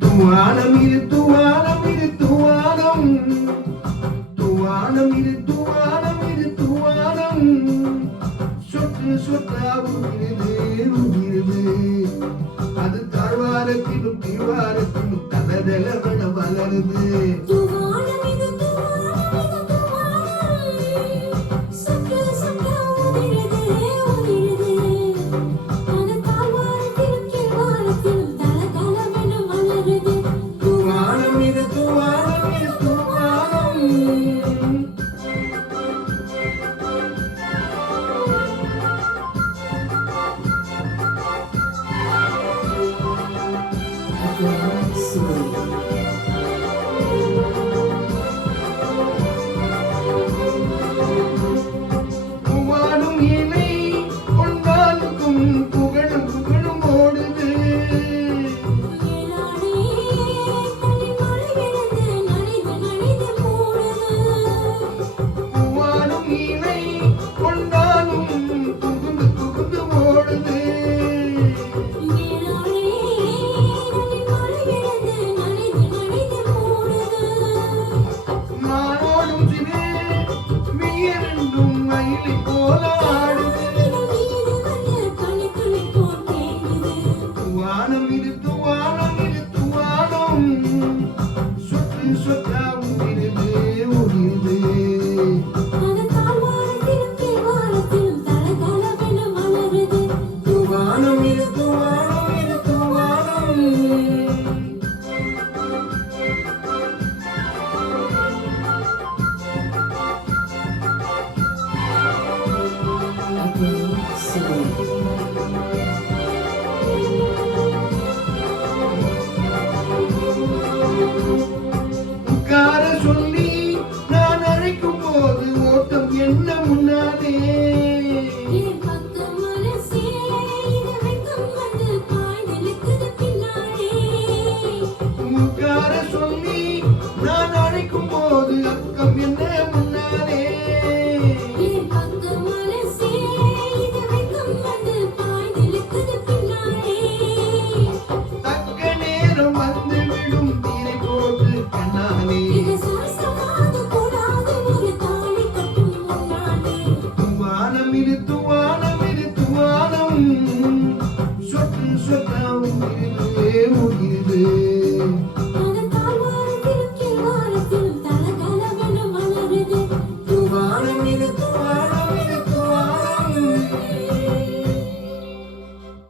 துவானம் இது துவானம் இது துவானம் துவானம் இது துவானம் இது துவானம் சொட்டு சொட்டாவும் உயிரிது அது தாழ்வாரத்திலும் தீவாரத்திலும் தலதளவன வளருது பூவாடும் இலை கொண்டாலுக்கும் புகழும் புகழும் ஓடுது பூவாடும் இலை கொண்டாலும் புகுந்து புகுந்து ஓடுது மானோடும் சிறு மீண்டும் மயிலை போல ஆடுது துவானம் இது துவானம் இது துவானம் சொத்து சொத்தாவும் உயிரிது துவானம் இது துவானம் இது துவானம் உட்கார சொல்லி நான் அழைக்கும் போது ஓட்டம் என்ன முன்னாலே உட்கார சொல்லி நான் அழைக்கும் போது அக்கம் என்ன முன்னாலே தக்க நேரம் வந்து விடும் தீரை போட்டு கண்ணாலே துவானம் இது துவானம் இது துவானம் சொட்டு சொட்டாவும் உயிரிது